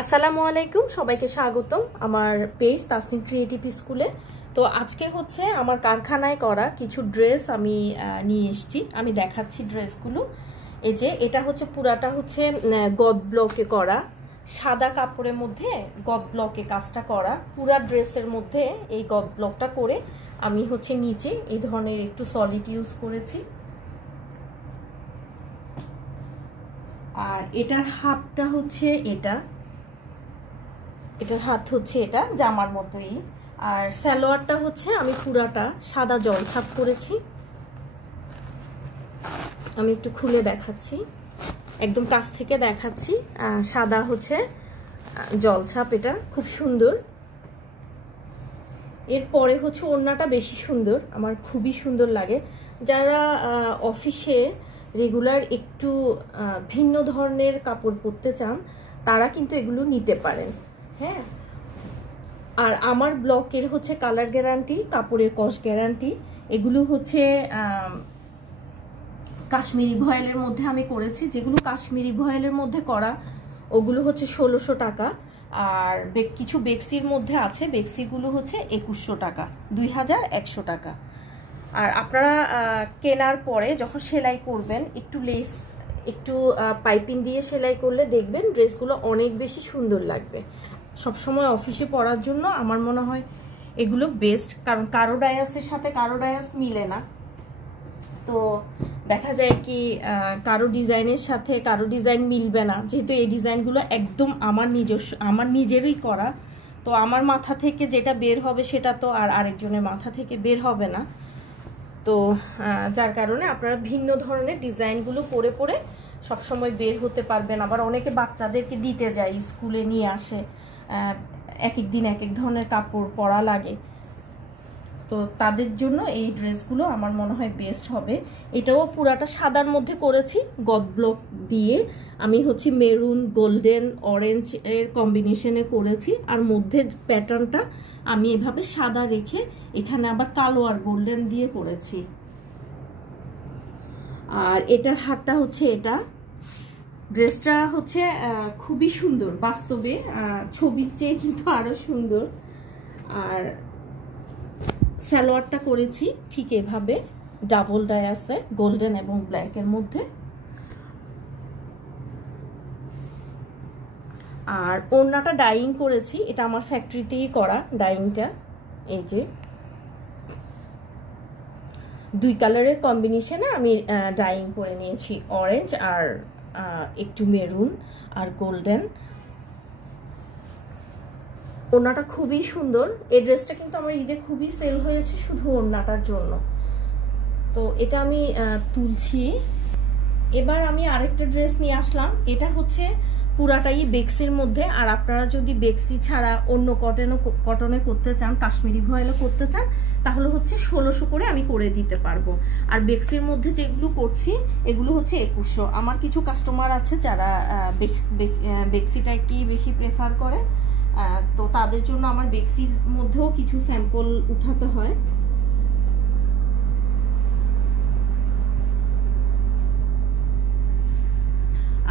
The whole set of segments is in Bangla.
আসসালামু আলাইকুম, সবাইকে স্বাগতম আমার পেজ তাসনিম ক্রিয়েটিভ স্কুলে। তো আজকে হচ্ছে আমার কারখানায় করা কিছু ড্রেস আমি নিয়ে এসেছি, আমি দেখাচ্ছি ড্রেসগুলো। এই যে এটা হচ্ছে পুরাটা হচ্ছে গদ ব্লকে করা, সাদা কাপড়ের মধ্যে গদ ব্লকে কাজটা করা। পুরা ড্রেসের মধ্যে এই গদ ব্লকটা করে আমি হচ্ছে নিচে এই ধরনের একটু সলিড ইউজ করেছি। আর এটার হাতটা হচ্ছে এটার হাত হচ্ছে এটা জামার মতোই। আর সালোয়ারটা হচ্ছে আমি পুরাটা সাদা জলছাপ করেছি। আমি একটু খুলে দেখাচ্ছি, একদম কাছ থেকে দেখাচ্ছি। সাদা হচ্ছে জলছাপ, এটা খুব সুন্দর। এরপরে হচ্ছে ওড়নাটা বেশি সুন্দর, আমার খুবই সুন্দর লাগে। যারা অফিসে রেগুলার একটু ভিন্ন ধরনের কাপড় পরতে চান তারা কিন্তু এগুলো নিতে পারেন। হ্যাঁ, আর আমার ব্লকের হচ্ছে কালার গ্যারান্টি, কাপড়ের কস্ট গ্যারান্টি। এগুলো হচ্ছে কাশ্মীরি ভয়েলের মধ্যে আমি করেছি। যেগুলো কাশ্মীরি ভয়েলের মধ্যে করা ওগুলো হচ্ছে 1600 টাকা। আর কিছু বেক্সির মধ্যে আছে, বেক্সিগুলো হচ্ছে 2100 টাকা, 2100 টাকা। আর আপনারা কেনার পরে যখন সেলাই করবেন একটু লেস একটু পাইপিং দিয়ে সেলাই করলে দেখবেন ড্রেসগুলো অনেক বেশি সুন্দর লাগবে। সবসময় অফিসে পরার জন্য আমার মনে হয় এগুলো বেস্ট, কারণ কারো ডায়াসের সাথে কারো ডায়াস মিলে না। তো দেখা যায় কি কারো ডিজাইনের সাথে কারো ডিজাইন মিলবে না, যেহেতু এই ডিজাইনগুলো একদম আমার নিজেরই করা। তো আমার মাথা থেকে যেটা বের হবে সেটা তো আর আরেকজনের মাথা থেকে বের হবে না। তো যার কারণে আপনারা ভিন্ন ধরনের ডিজাইনগুলো পরে পরে সবসময় বের হতে পারবেন। আবার অনেকে বাচ্চাদেরকে দিতে যায়, স্কুলে নিয়ে আসে, এক এক দিন এক এক ধরনের কাপড় পরা লাগে। তো তাদের জন্য এই ড্রেসগুলো আমার মনে হয় বেস্ট হবে। এটাও পুরাটা সাদার মধ্যে করেছি, গদ ব্লক দিয়ে আমি হচ্ছে মেরুন, গোল্ডেন, অরেঞ্জ এর কম্বিনেশনে করেছি। আর মধ্যের প্যাটার্নটা আমি এভাবে সাদা রেখে এখানে আবার কালো আর গোল্ডেন দিয়ে করেছি। আর এটার হাতটা হচ্ছে এটা। ড্রেসটা হচ্ছে খুবই সুন্দর, বাস্তবে ছবির চেয়ে কিন্তু আরো সুন্দর। আর সালোয়ারটা করেছি ঠিক এভাবে ডাবল ডায়াসে, গোল্ডেন এবং ব্ল্যাকের মধ্যে। আর ওড়নাটা ডাইং করেছি, এটা আমার ফ্যাক্টরিতেই করা ডাইংটা। এই যে দুই কালারের কম্বিনেশনে আমি ডাইং করে নিয়েছি, অরেঞ্জ আর একটু মেরুন আর গোল্ডেন। ওড়নাটা খুবই সুন্দর। এই ড্রেসটা কিন্তু আমার ঈদে খুবই সেল হয়েছে শুধু ওড়নাটার জন্য। তো এটা আমি তুলছি। এবার আমি আরেকটা ড্রেস নিয়ে আসলাম। এটা হচ্ছে পুরাটাই বেক্সির মধ্যে। আর আপনারা যদি বেক্সি ছাড়া অন্য কটনে করতে চান, কাশ্মীরি ভয়েলে করতে চান, তাহলে হচ্ছে 1600 করে আমি করে দিতে পারবো। আর বেক্সির মধ্যে যেগুলো করছি এগুলো হচ্ছে 2100। আমার কিছু কাস্টমার আছে যারা বেক্সিটা একটু বেশি প্রেফার করে, তো তাদের জন্য আমার বেক্সির মধ্যেও কিছু স্যাম্পল উঠাতে হয়।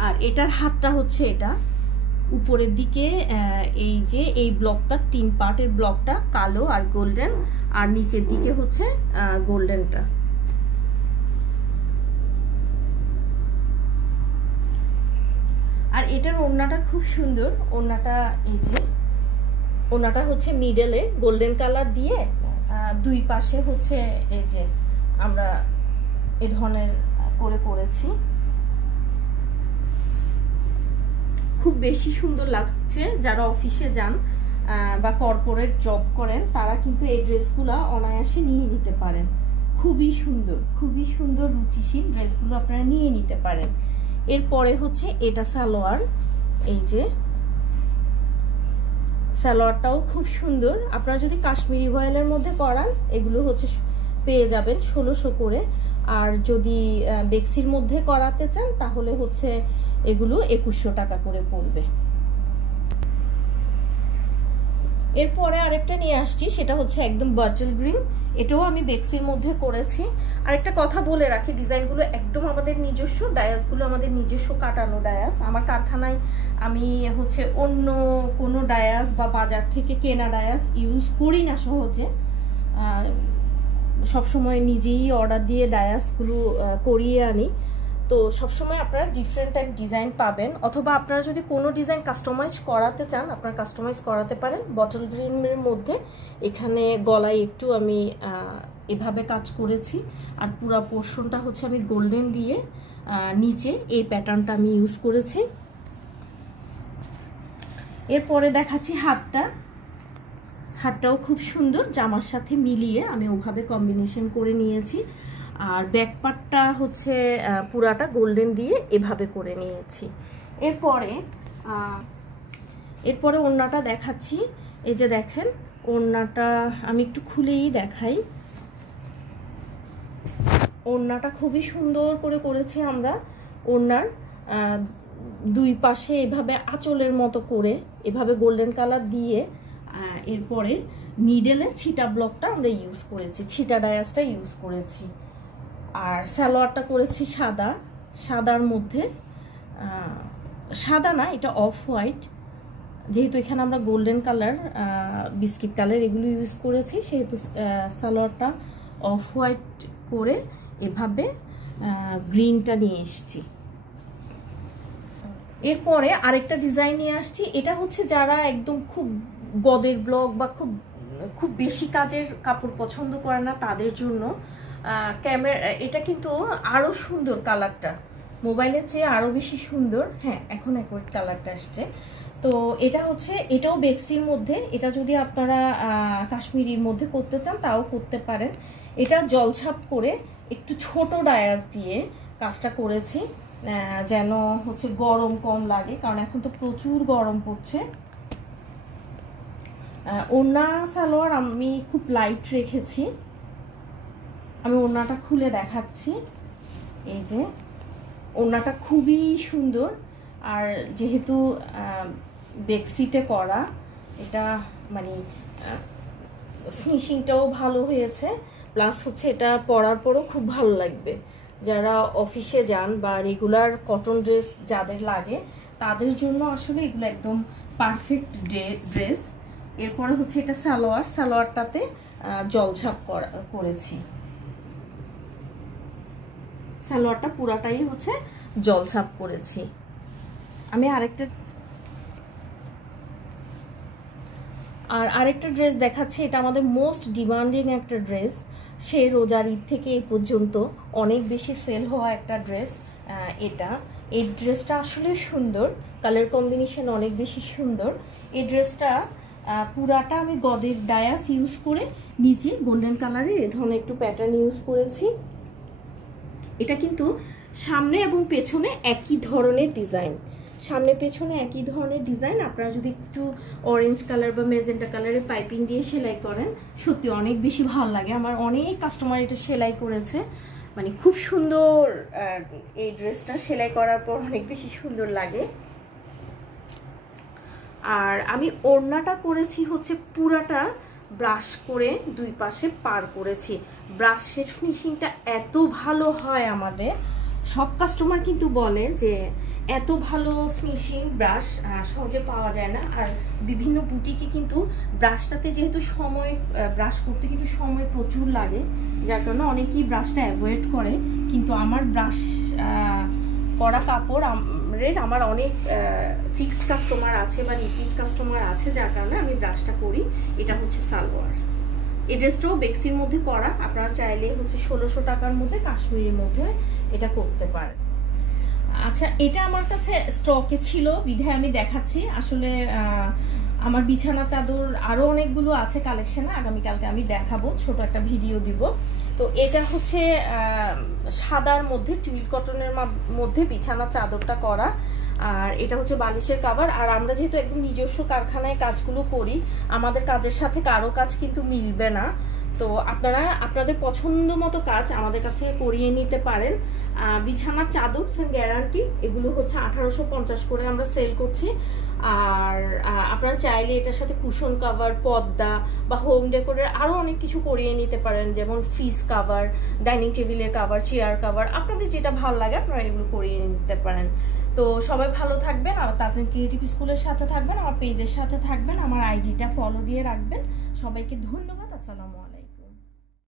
আর এটার হাতটা হচ্ছে এটা উপরের দিকে, এই যে এই ব্লকটা 3 পার্টের ব্লকটা কালো আর গোল্ডেন, আর নিচের দিকে হচ্ছে গোল্ডেনটা। আর এটার ওড়নাটা খুব সুন্দর। ওড়নাটা এই যে ওড়নাটা হচ্ছে মিডলে গোল্ডেন কালার দিয়ে, দুই পাশে হচ্ছে এই যে আমরা এই ধরনের করে করেছি। খুব বেশি সুন্দর লাগছে। যারা অফিসে যান বা কর্পোরেট জব করেন তারা কিন্তু এই ড্রেসগুলো অনায়াসে নিয়ে নিতে পারেন। খুবই সুন্দর, খুবই সুন্দর রুচিশীল ড্রেসগুলো আপনারা নিয়ে নিতে পারেন। এরপরে হচ্ছে এটা সালোয়ার। এই যে সালোয়ারটাও খুব সুন্দর। আপনারা যদি কাশ্মীরি ভয়েলের মধ্যে করান এগুলো হচ্ছে পেয়ে যাবেন 1600 করে। আর যদি বেক্সির মধ্যে করাতে চান তাহলে হচ্ছে এগুলো 2100 টাকা করে পড়বে। এরপরে আরেকটা নিয়ে আসছি, সেটা হচ্ছে একদম বাটল গ্রিন। এটাও আমি বেক্সির মধ্যে করেছি। আরেকটা কথা বলে রাখি, ডিজাইনগুলো একদম আমাদের নিজস্ব, ডায়াসগুলো আমাদের নিজস্ব কাটানো ডায়াস। আমার কারখানায় আমি হচ্ছে অন্য কোনো ডায়াস বা বাজার থেকে কেনা ডায়াস ইউজ করি না সহজে। সবসময় নিজেই অর্ডার দিয়ে ডায়াসগুলো করিয়ে আনি। তো সবসময় আপনারা ডিফারেন্ট টাইপ ডিজাইন পাবেন, অথবা আপনারা যদি কোনো ডিজাইন কাস্টমাইজ করাতে চান আপনারা কাস্টমাইজ করাতে পারেন। বটল গ্রিনের মধ্যে এখানে গলায় একটু আমি এভাবে কাজ করেছি, আর পুরো পোর্শনটা হচ্ছে আমি গোল্ডেন দিয়ে নিচে এই প্যাটার্নটা আমি ইউজ করেছি। এরপরে দেখাচ্ছি হাতটাও খুব সুন্দর, জামার সাথে মিলিয়ে আমি ওভাবে কম্বিনেশন করে নিয়েছি। আর ব্যাক পার্টটা হচ্ছে পুরাটা গোল্ডেন দিয়ে এভাবে করে নিয়েছি। এরপরে ওড়নাটা দেখাচ্ছি। এই যে দেখেন ওড়নাটা আমি একটু খুলেই দেখাই। ওড়নাটা খুবই সুন্দর করে করেছি আমরা। ওড়নার দুই পাশে এভাবে আঁচলের মতো করে এভাবে গোল্ডেন কালার দিয়ে, এরপরে মিডলে ছিটা ব্লকটা আমরা ইউজ করেছি, ছিটা ডায়াসটা ইউজ করেছি। আর সালোয়ারটা করেছি সাদার মধ্যে, সাদা না এটা অফ হোয়াইট, যেহেতু এখানে আমরা গোল্ডেন কালার বিস্কিট কালার এগুলো ইউজ করেছি, সেহেতু সালোয়ারটা অফ হোয়াইট করে এভাবে গ্রিনটা নিয়ে এসছি। এরপরে আরেকটা ডিজাইন নিয়ে আসছি। এটা হচ্ছে যারা একদম খুব গদের ব্লক বা খুব বেশি কাজের কাপড় পছন্দ করে না তাদের জন্য। এটা কিন্তু আরো সুন্দর, কালারটা মোবাইলের চেয়ে আরো বেশি সুন্দর। হ্যাঁ, এখন অ্যাকুরেট কালারটা আসছে। তো এটা হচ্ছে, এটাও বেক্সির মধ্যে। এটা যদি আপনারা কাশ্মীরির মধ্যে করতে চান তাও করতে পারেন। এটা জলছাপ করে একটু ছোট ডায়াস দিয়ে কাজটা করেছি, যেন হচ্ছে গরম কম লাগে, কারণ এখন তো প্রচুর গরম পড়ছে। ওড়না সালোয়ার আমি খুব লাইট রেখেছি। আমি ওড়নাটা খুলে দেখাচ্ছি। এই যে ওড়নাটা খুবই সুন্দর, আর যেহেতু বেক্সিতে করা, এটা মানে ফিনিশিংটাও ভালো হয়েছে, প্লাস হচ্ছে এটা পরার পরও খুব ভালো লাগবে। যারা অফিসে যান বা রেগুলার কটন ড্রেস যাদের লাগে তাদের জন্য আসলে এগুলো একদম পারফেক্ট ড্রেস। এরপরে হচ্ছে এটা সালোয়ারটাতে জলছাপ করেছি। সালোয়ারটা পুরাটাই হচ্ছে জলছাপ করেছি। আমি আরেকটা ড্রেস দেখাচ্ছি। এটা আমাদের মোস্ট ডিমান্ডিং একটা ড্রেস, সে রোজার ঈদ থেকে এই পর্যন্ত অনেক বেশি সেল হওয়া একটা ড্রেস। এই ড্রেসটা আসলে সুন্দর, কালার কম্বিনেশন অনেক বেশি সুন্দর। এই ড্রেসটা পুরাটা আমি গদের ডায়াস ইউজ করে নিচে গোল্ডেন কালারের এ ধরনের একটু প্যাটার্ন ইউজ করেছি। এটা কিন্তু সামনে এবং পেছনে একই ধরনের ডিজাইন, সামনে পেছনে একই ধরনের ডিজাইন। আপনারা যদি একটু অরেঞ্জ কালার বা মেজেন্টা কালারের পাইপিং দিয়ে সেলাই করেন, সত্যি অনেক বেশি ভালো লাগে। আমার অনেক কাস্টমার এটা সেলাই করেছে, মানে খুব সুন্দর। এই ড্রেসটা সেলাই করার পর অনেক বেশি সুন্দর লাগে। আর আমি ওড়নাটা করেছি হচ্ছে পুরাটা ব্রাশ করে দুই পাশে পার করেছি। ব্রাশের ফিনিশিংটা এত ভালো হয়, আমাদের সব কাস্টমার কিন্তু বলে যে এত ভালো ফিনিশিং ব্রাশ সহজে পাওয়া যায় না। আর বিভিন্ন বুটিকে কিন্তু ব্রাশটাতে যেহেতু ব্রাশ করতে কিন্তু সময় প্রচুর লাগে, যার কারণে অনেকেই ব্রাশটা অ্যাভয়েড করে। কিন্তু আমার ব্রাশ করা কাপড় আমার অনেক ফিক্সড কাস্টমার আছে বা রিপিট কাস্টমার আছে, যার কারণে আমি ব্রাশটা করি। এটা হচ্ছে সালোয়ার। এই ড্রেসটাও বেক্সির মধ্যে করা, আপনারা চাইলে হচ্ছে 1600 টাকার মধ্যে কাশ্মীরের মধ্যে এটা করতে পারেন। আচ্ছা, এটা আমার কাছে স্টকে ছিল বিধায় আমি দেখাচ্ছি। আসলে আমার বিছানা চাদর আরো অনেকগুলো আছে কালেকশনে, আগামীকালকে আমি দেখাবো, ছোট একটা ভিডিও দিব। তো এটা হচ্ছে সাদার মধ্যে টুইল কটনের মধ্যে বিছানা চাদরটা করা, আর এটা হচ্ছে বালিশের কভার। আর আমরা যেহেতু একদম নিজস্ব কারখানায় কাজগুলো করি, আমাদের কাজের সাথে কারো কাজ কিন্তু মিলবে না। তো আপনারা আপনাদের পছন্দ মতো কাজ আমাদের কাছ থেকে করিয়ে নিতে পারেন। বিছানার চাদর গ্যারান্টি, এগুলো হচ্ছে 1850 করে আমরা সেল করছি। আর আপনারা চাইলে এটার সাথে কুশন কাভার, পর্দা বা হোম ডেকোরের আরো অনেক কিছু করিয়ে নিতে পারেন, যেমন ফিস কাভার, ডাইনিং টেবিলের কাভার, চেয়ার কাভার, আপনাদের যেটা ভালো লাগে আপনারা এগুলো করিয়ে নিতে পারেন। তো সবাই ভালো থাকবেন, আর তাসনিম ক্রিয়েটিভ স্কুলের সাথে থাকবেন, আমার পেজের সাথে থাকবেন, আমার আইডিটা ফলো দিয়ে রাখবেন। সবাইকে ধন্যবাদ। আসসালামু আলাইকুম।